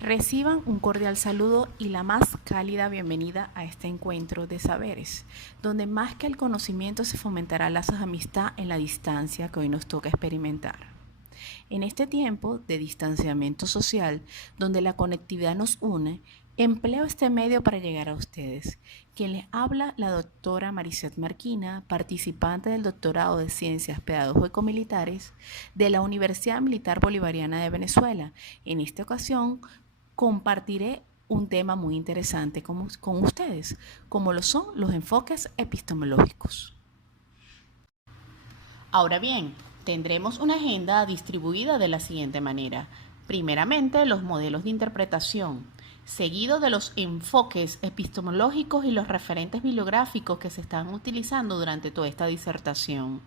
Reciban un cordial saludo y la más cálida bienvenida a este encuentro de saberes, donde más que el conocimiento se fomentará lazos de amistad en la distancia que hoy nos toca experimentar. En este tiempo de distanciamiento social, donde la conectividad nos une, empleo este medio para llegar a ustedes. Quien les habla, la doctora Maricet Marquina, participante del doctorado de Ciencias Pedagógico-Militares de la Universidad Militar Bolivariana de Venezuela. En esta ocasión, compartiré un tema muy interesante con ustedes, como lo son los enfoques epistemológicos. Ahora bien, tendremos una agenda distribuida de la siguiente manera. Primeramente, los modelos de interpretación, seguido de los enfoques epistemológicos y los referentes bibliográficos que se están utilizando durante toda esta disertación.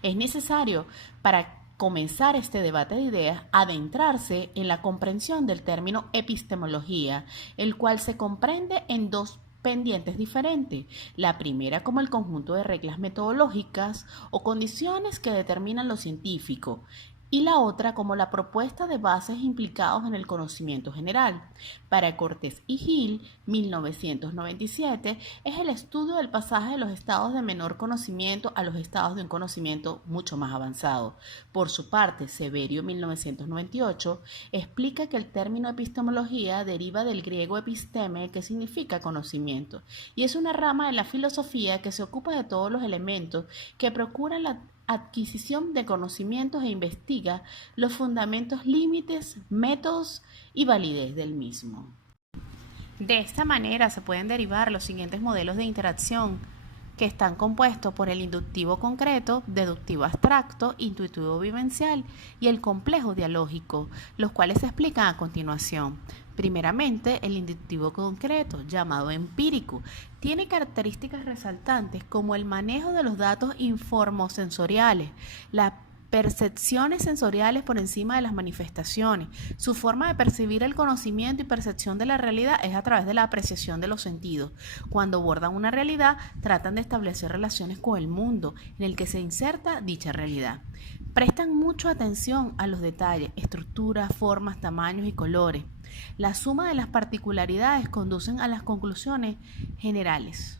Es necesario, para comenzar este debate de ideas, adentrarse en la comprensión del término epistemología, el cual se comprende en dos pendientes diferentes. La primera como el conjunto de reglas metodológicas o condiciones que determinan lo científico, y la otra como la propuesta de bases implicados en el conocimiento general. Para Cortés y Gil, 1997, es el estudio del pasaje de los estados de menor conocimiento a los estados de un conocimiento mucho más avanzado. Por su parte, Severio, 1998, explica que el término epistemología deriva del griego episteme, que significa conocimiento, y es una rama de la filosofía que se ocupa de todos los elementos que procuran la adquisición de conocimientos e investiga los fundamentos, límites, métodos y validez del mismo. De esta manera se pueden derivar los siguientes modelos de interacción, que están compuestos por el inductivo concreto, deductivo abstracto, intuitivo vivencial y el complejo dialógico, los cuales se explican a continuación. Primeramente, el inductivo concreto, llamado empírico, tiene características resaltantes como el manejo de los datos informosensoriales, la percepciones sensoriales por encima de las manifestaciones. Su forma de percibir el conocimiento y percepción de la realidad es a través de la apreciación de los sentidos. Cuando abordan una realidad, tratan de establecer relaciones con el mundo en el que se inserta dicha realidad. Prestan mucha atención a los detalles, estructuras, formas, tamaños y colores. La suma de las particularidades conducen a las conclusiones generales.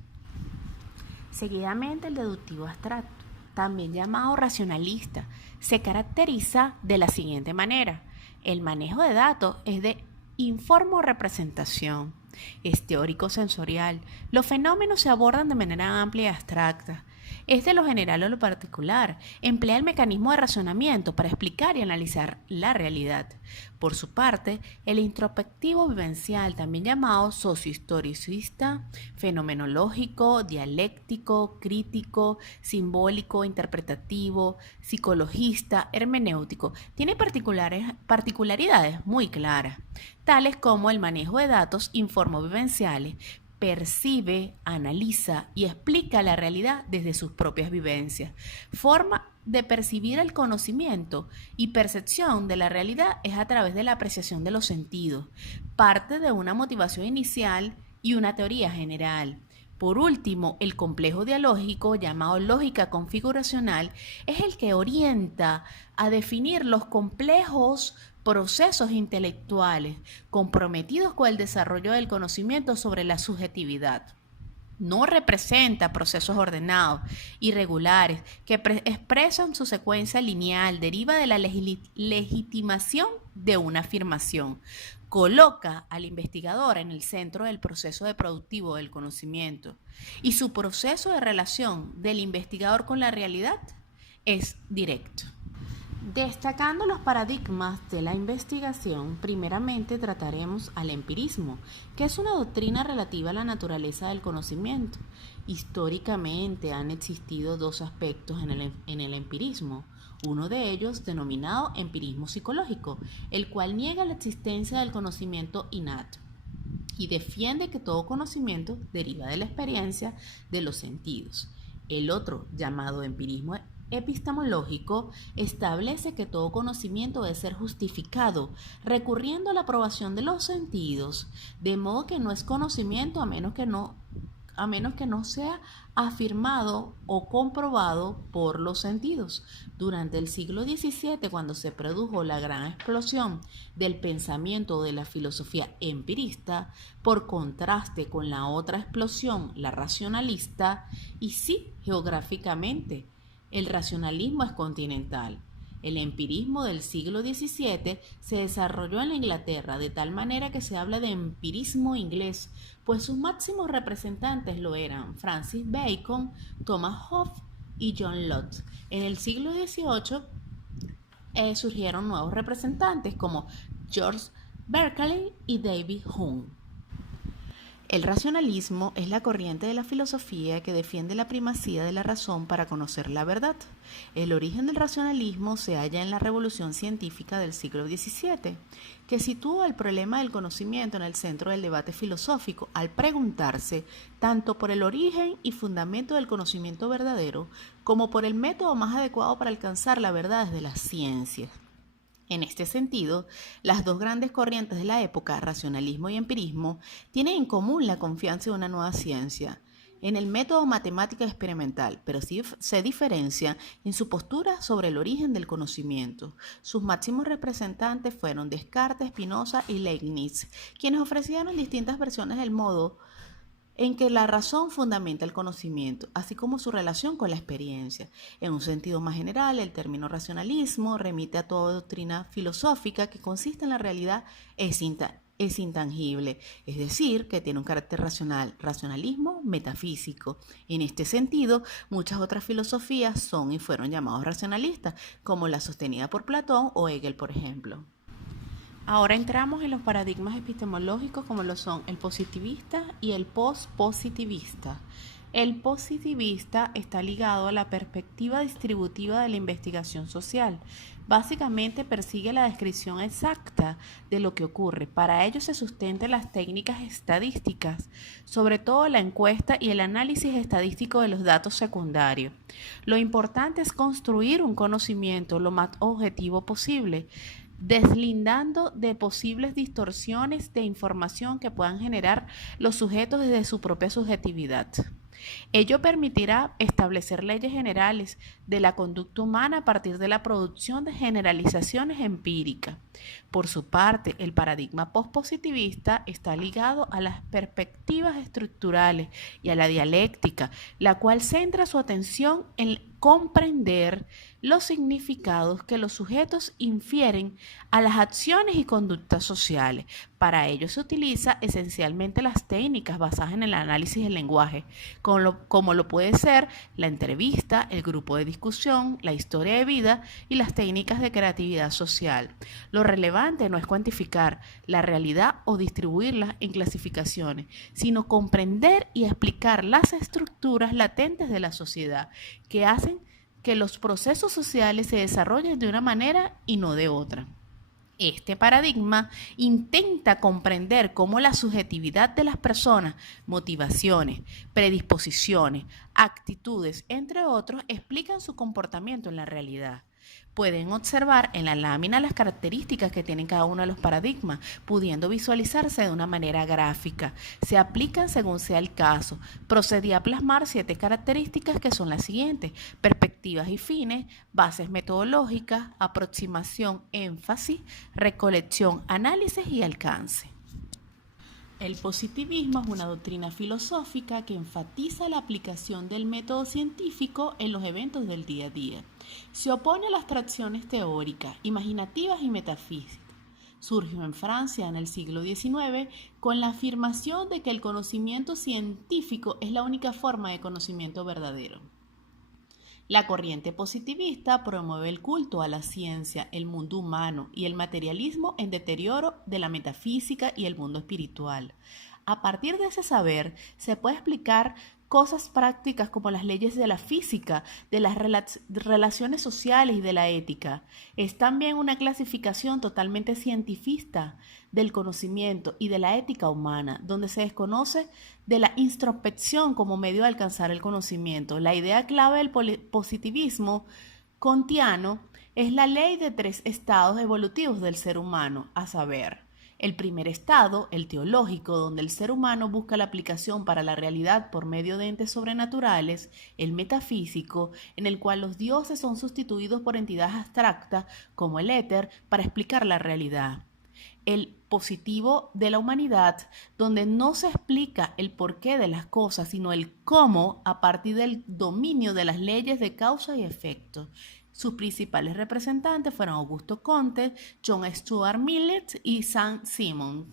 Seguidamente, el deductivo abstracto, también llamado racionalista, se caracteriza de la siguiente manera. El manejo de datos es de informo-representación, es teórico-sensorial. Los fenómenos se abordan de manera amplia y abstracta. Es de lo general a lo particular. Emplea el mecanismo de razonamiento para explicar y analizar la realidad. Por su parte, el introspectivo vivencial, también llamado sociohistoricista, fenomenológico, dialéctico, crítico, simbólico, interpretativo, psicologista, hermenéutico, tiene particularidades muy claras, tales como el manejo de datos informovivenciales. Percibe, analiza y explica la realidad desde sus propias vivencias. Forma de percibir el conocimiento y percepción de la realidad es a través de la apreciación de los sentidos. Parte de una motivación inicial y una teoría general. Por último, el complejo dialógico, llamado lógica configuracional, es el que orienta a definir los complejos procesos intelectuales comprometidos con el desarrollo del conocimiento sobre la subjetividad. No representa procesos ordenados, irregulares, que expresan su secuencia lineal, deriva de la legitimación de una afirmación. Coloca al investigador en el centro del proceso de productivo del conocimiento, y su proceso de relación del investigador con la realidad es directo. Destacando los paradigmas de la investigación, primeramente trataremos al empirismo, que es una doctrina relativa a la naturaleza del conocimiento. Históricamente han existido dos aspectos en el empirismo, uno de ellos denominado empirismo psicológico, el cual niega la existencia del conocimiento innato y defiende que todo conocimiento deriva de la experiencia de los sentidos. El otro, llamado empirismo epistemológico, establece que todo conocimiento debe ser justificado recurriendo a la aprobación de los sentidos, de modo que no es conocimiento a menos a menos que no sea afirmado o comprobado por los sentidos. Durante el siglo XVII, cuando se produjo la gran explosión del pensamiento de la filosofía empirista, por contraste con la otra explosión, la racionalista, y sí, geográficamente, el racionalismo es continental. El empirismo del siglo XVII se desarrolló en la Inglaterra de tal manera que se habla de empirismo inglés, pues sus máximos representantes lo eran Francis Bacon, Thomas Hobbes y John Locke. En el siglo XVIII surgieron nuevos representantes como George Berkeley y David Hume. El racionalismo es la corriente de la filosofía que defiende la primacía de la razón para conocer la verdad. El origen del racionalismo se halla en la revolución científica del siglo XVII, que sitúa el problema del conocimiento en el centro del debate filosófico al preguntarse tanto por el origen y fundamento del conocimiento verdadero como por el método más adecuado para alcanzar la verdad desde las ciencias. En este sentido, las dos grandes corrientes de la época, racionalismo y empirismo, tienen en común la confianza en una nueva ciencia, en el método matemático experimental, pero sí se diferencian en su postura sobre el origen del conocimiento. Sus máximos representantes fueron Descartes, Spinoza y Leibniz, quienes ofrecieron distintas versiones del modo en que la razón fundamenta el conocimiento, así como su relación con la experiencia. En un sentido más general, el término racionalismo remite a toda doctrina filosófica que consiste en la realidad es intangible, es decir, que tiene un carácter racional, racionalismo metafísico. En este sentido, muchas otras filosofías son y fueron llamados racionalistas, como la sostenida por Platón o Hegel, por ejemplo. Ahora entramos en los paradigmas epistemológicos como lo son el positivista y el post-positivista. El positivista está ligado a la perspectiva distributiva de la investigación social. Básicamente persigue la descripción exacta de lo que ocurre. Para ello se sustentan las técnicas estadísticas, sobre todo la encuesta y el análisis estadístico de los datos secundarios. Lo importante es construir un conocimiento lo más objetivo posible, deslindando de posibles distorsiones de información que puedan generar los sujetos desde su propia subjetividad. Ello permitirá establecer leyes generales de la conducta humana a partir de la producción de generalizaciones empíricas. Por su parte, el paradigma postpositivista está ligado a las perspectivas estructurales y a la dialéctica, la cual centra su atención en comprender los significados que los sujetos infieren a las acciones y conductas sociales. Para ello se utiliza esencialmente las técnicas basadas en el análisis del lenguaje, como lo puede ser la entrevista, el grupo de discusión, la historia de vida y las técnicas de creatividad social. Lo relevante no es cuantificar la realidad o distribuirla en clasificaciones, sino comprender y explicar las estructuras latentes de la sociedad que hacen que los procesos sociales se desarrollen de una manera y no de otra. Este paradigma intenta comprender cómo la subjetividad de las personas, motivaciones, predisposiciones, actitudes, entre otros, explican su comportamiento en la realidad. Pueden observar en la lámina las características que tienen cada uno de los paradigmas, pudiendo visualizarse de una manera gráfica. Se aplican según sea el caso. Procedí a plasmar 7 características que son las siguientes: perspectivas y fines, bases metodológicas, aproximación, énfasis, recolección, análisis y alcance. El positivismo es una doctrina filosófica que enfatiza la aplicación del método científico en los eventos del día a día. Se opone a las abstracciones teóricas, imaginativas y metafísicas. Surgió en Francia en el siglo XIX con la afirmación de que el conocimiento científico es la única forma de conocimiento verdadero. La corriente positivista promueve el culto a la ciencia, el mundo humano y el materialismo en deterioro de la metafísica y el mundo espiritual. A partir de ese saber se puede explicar cosas prácticas como las leyes de la física, de las relaciones sociales y de la ética. Es también una clasificación totalmente cientifista del conocimiento y de la ética humana, donde se desconoce de la introspección como medio de alcanzar el conocimiento. La idea clave del positivismo kantiano es la ley de 3 estados evolutivos del ser humano, a saber, El primer estado, el teológico, donde el ser humano busca la aplicación para la realidad por medio de entes sobrenaturales, el metafísico, en el cual los dioses son sustituidos por entidades abstractas como el éter para explicar la realidad. El positivo de la humanidad, donde no se explica el porqué de las cosas, sino el cómo a partir del dominio de las leyes de causa y efecto. Sus principales representantes fueron Augusto Comte, John Stuart Mill y Saint-Simon.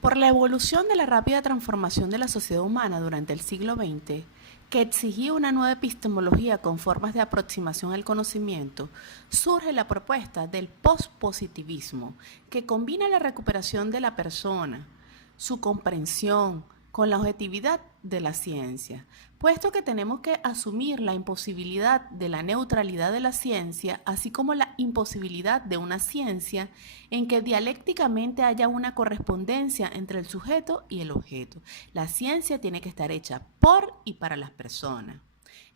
Por la evolución de la rápida transformación de la sociedad humana durante el siglo XX, que exigía una nueva epistemología con formas de aproximación al conocimiento, surge la propuesta del pospositivismo, que combina la recuperación de la persona, su comprensión, con la objetividad de la ciencia, puesto que tenemos que asumir la imposibilidad de la neutralidad de la ciencia, así como la imposibilidad de una ciencia en que dialécticamente haya una correspondencia entre el sujeto y el objeto. La ciencia tiene que estar hecha por y para las personas.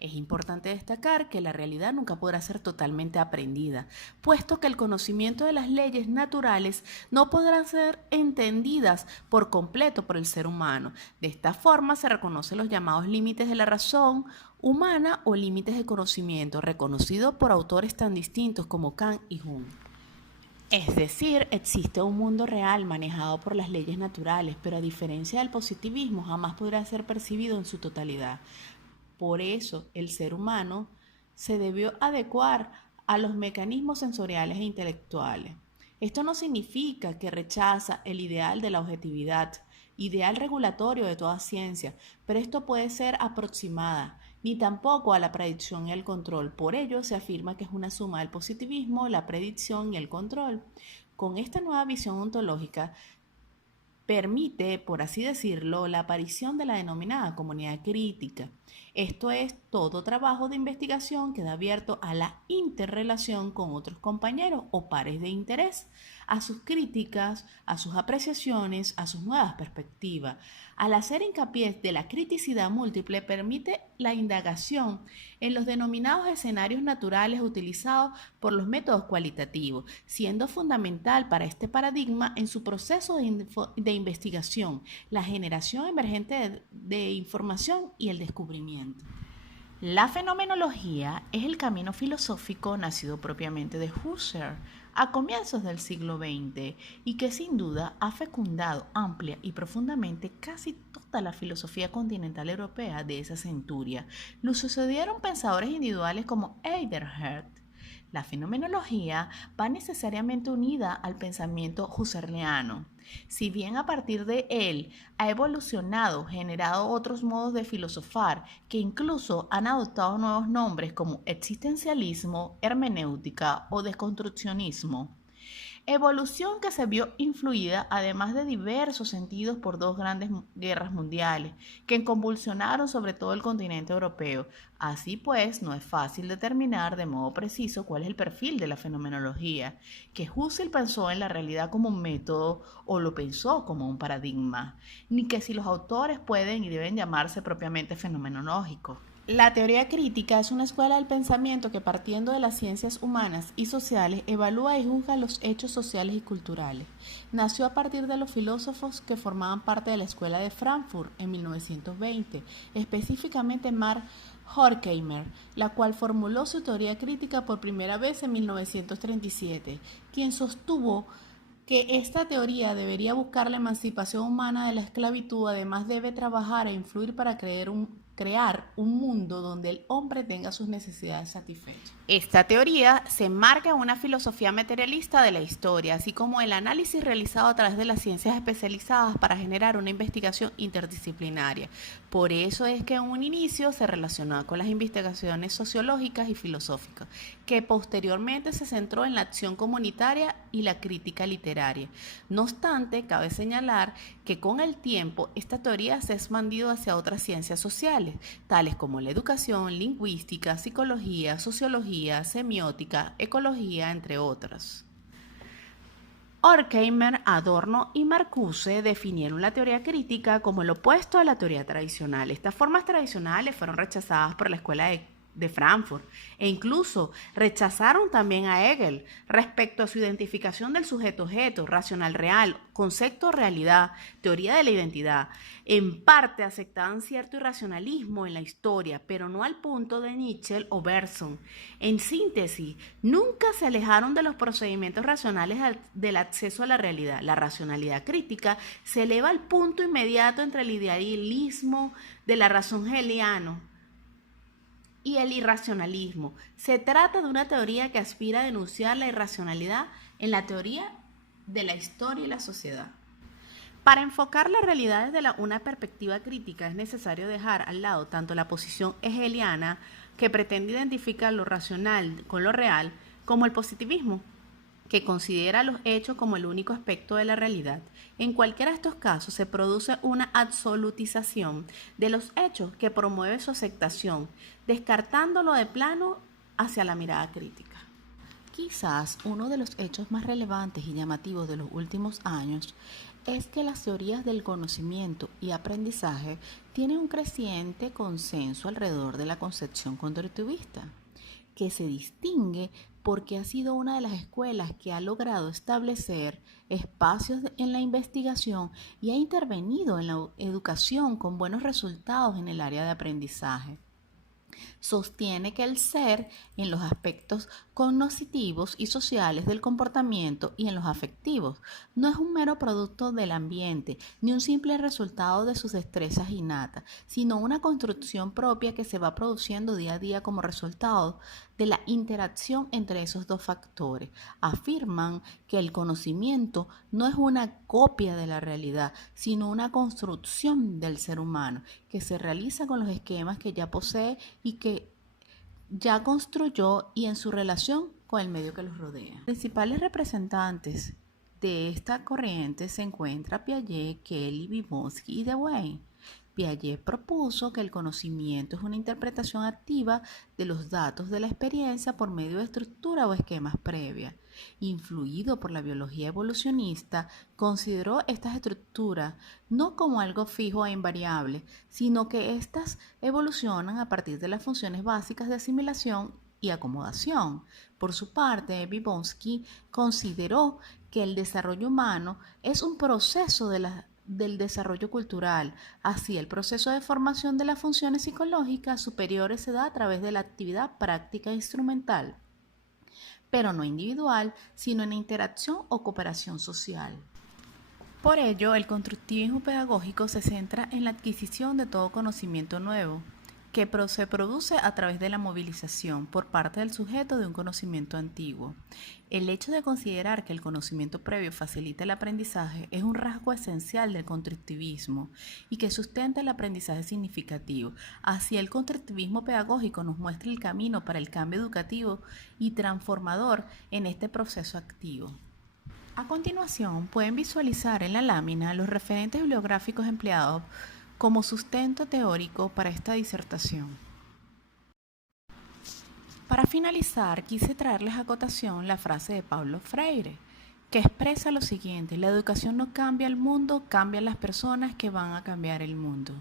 Es importante destacar que la realidad nunca podrá ser totalmente aprendida, puesto que el conocimiento de las leyes naturales no podrá ser entendidas por completo por el ser humano. De esta forma se reconocen los llamados límites de la razón humana o límites de conocimiento, reconocidos por autores tan distintos como Kant y Hume. Es decir, existe un mundo real manejado por las leyes naturales, pero a diferencia del positivismo jamás podrá ser percibido en su totalidad. Por eso, el ser humano se debió adecuar a los mecanismos sensoriales e intelectuales. Esto no significa que rechaza el ideal de la objetividad, ideal regulatorio de toda ciencia, pero esto puede ser aproximada, ni tampoco a la predicción y el control. Por ello, se afirma que es una suma del positivismo, la predicción y el control. Con esta nueva visión ontológica, permite, por así decirlo, la aparición de la denominada comunidad crítica. Esto es todo trabajo de investigación que da abierto a la interrelación con otros compañeros o pares de interés, a sus críticas, a sus apreciaciones, a sus nuevas perspectivas. Al hacer hincapié de la criticidad múltiple, permite la indagación en los denominados escenarios naturales utilizados por los métodos cualitativos, siendo fundamental para este paradigma en su proceso de investigación, la generación emergente de información y el descubrimiento. La fenomenología es el camino filosófico nacido propiamente de Husserl a comienzos del siglo XX y que sin duda ha fecundado amplia y profundamente casi toda la filosofía continental europea de esa centuria. Lo sucedieron pensadores individuales como Heidegger. La fenomenología va necesariamente unida al pensamiento husserliano. Si bien a partir de él ha evolucionado, generado otros modos de filosofar que incluso han adoptado nuevos nombres como existencialismo, hermenéutica o desconstruccionismo. Evolución que se vio influida, además de diversos sentidos, por dos grandes guerras mundiales que convulsionaron sobre todo el continente europeo. Así pues, no es fácil determinar de modo preciso cuál es el perfil de la fenomenología, que Husserl pensó en la realidad como un método o lo pensó como un paradigma, ni que si los autores pueden y deben llamarse propiamente fenomenológicos. La teoría crítica es una escuela del pensamiento que, partiendo de las ciencias humanas y sociales, evalúa y juzga los hechos sociales y culturales. Nació a partir de los filósofos que formaban parte de la Escuela de Frankfurt en 1920, específicamente Mark Horkheimer, la cual formuló su teoría crítica por primera vez en 1937, quien sostuvo que esta teoría debería buscar la emancipación humana de la esclavitud, además debe trabajar e influir para crear un mundo donde el hombre tenga sus necesidades satisfechas. Esta teoría se enmarca en una filosofía materialista de la historia, así como el análisis realizado a través de las ciencias especializadas para generar una investigación interdisciplinaria. Por eso es que en un inicio se relacionó con las investigaciones sociológicas y filosóficas, que posteriormente se centró en la acción comunitaria y la crítica literaria. No obstante, cabe señalar que con el tiempo esta teoría se ha expandido hacia otras ciencias sociales, tales como la educación, lingüística, psicología, sociología, semiótica, ecología, entre otras. Horkheimer, Adorno y Marcuse definieron la teoría crítica como el opuesto a la teoría tradicional. Estas formas tradicionales fueron rechazadas por la escuela de de Frankfurt, e incluso rechazaron también a Hegel respecto a su identificación del sujeto-objeto, racional real, concepto de realidad, teoría de la identidad. En parte aceptaban cierto irracionalismo en la historia, pero no al punto de Nietzsche o Bergson. En síntesis, nunca se alejaron de los procedimientos racionales del acceso a la realidad. La racionalidad crítica se eleva al punto inmediato entre el idealismo de la razón hegeliano y el irracionalismo. Se trata de una teoría que aspira a denunciar la irracionalidad en la teoría de la historia y la sociedad. Para enfocar la realidad desde una perspectiva crítica es necesario dejar al lado tanto la posición hegeliana, que pretende identificar lo racional con lo real, como el positivismo, que considera los hechos como el único aspecto de la realidad. En cualquiera de estos casos se produce una absolutización de los hechos que promueve su aceptación, descartándolo de plano hacia la mirada crítica. Quizás uno de los hechos más relevantes y llamativos de los últimos años es que las teorías del conocimiento y aprendizaje tienen un creciente consenso alrededor de la concepción constructivista, que se distingue porque ha sido una de las escuelas que ha logrado establecer espacios en la investigación y ha intervenido en la educación con buenos resultados en el área de aprendizaje. Sostiene que el ser, en los aspectos cognitivos y sociales del comportamiento y en los afectivos, no es un mero producto del ambiente, ni un simple resultado de sus destrezas innatas, sino una construcción propia que se va produciendo día a día como resultado de la interacción entre esos dos factores. Afirman que el conocimiento no es una copia de la realidad, sino una construcción del ser humano, que se realiza con los esquemas que ya posee y que ya construyó y en su relación con el medio que los rodea. Los principales representantes de esta corriente se encuentran Piaget, Kelly, Vygotsky y Dewey. Piaget propuso que el conocimiento es una interpretación activa de los datos de la experiencia por medio de estructura o esquemas previas. Influido por la biología evolucionista, consideró estas estructuras no como algo fijo e invariable, sino que éstas evolucionan a partir de las funciones básicas de asimilación y acomodación. Por su parte, Vygotsky consideró que el desarrollo humano es un proceso del desarrollo cultural. Así, el proceso de formación de las funciones psicológicas superiores se da a través de la actividad práctica instrumental, pero no individual, sino en interacción o cooperación social. Por ello, el constructivismo pedagógico se centra en la adquisición de todo conocimiento nuevo, que se produce a través de la movilización por parte del sujeto de un conocimiento antiguo. El hecho de considerar que el conocimiento previo facilita el aprendizaje es un rasgo esencial del constructivismo y que sustenta el aprendizaje significativo. Así, el constructivismo pedagógico nos muestra el camino para el cambio educativo y transformador en este proceso activo. A continuación, pueden visualizar en la lámina los referentes bibliográficos empleados como sustento teórico para esta disertación. Para finalizar, quise traerles a cotación la frase de Paulo Freire, que expresa lo siguiente: la educación no cambia el mundo, cambian las personas que van a cambiar el mundo.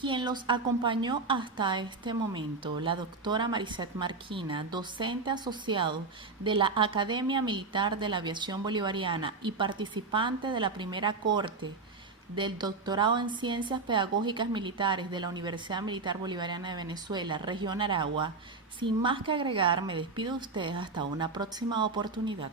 Quien los acompañó hasta este momento, la doctora Maricet Marquina, docente asociado de la Academia Militar de la Aviación Bolivariana y participante de la primera corte del doctorado en Ciencias Pedagógicas Militares de la Universidad Militar Bolivariana de Venezuela, Región Aragua. Sin más que agregar, me despido de ustedes hasta una próxima oportunidad.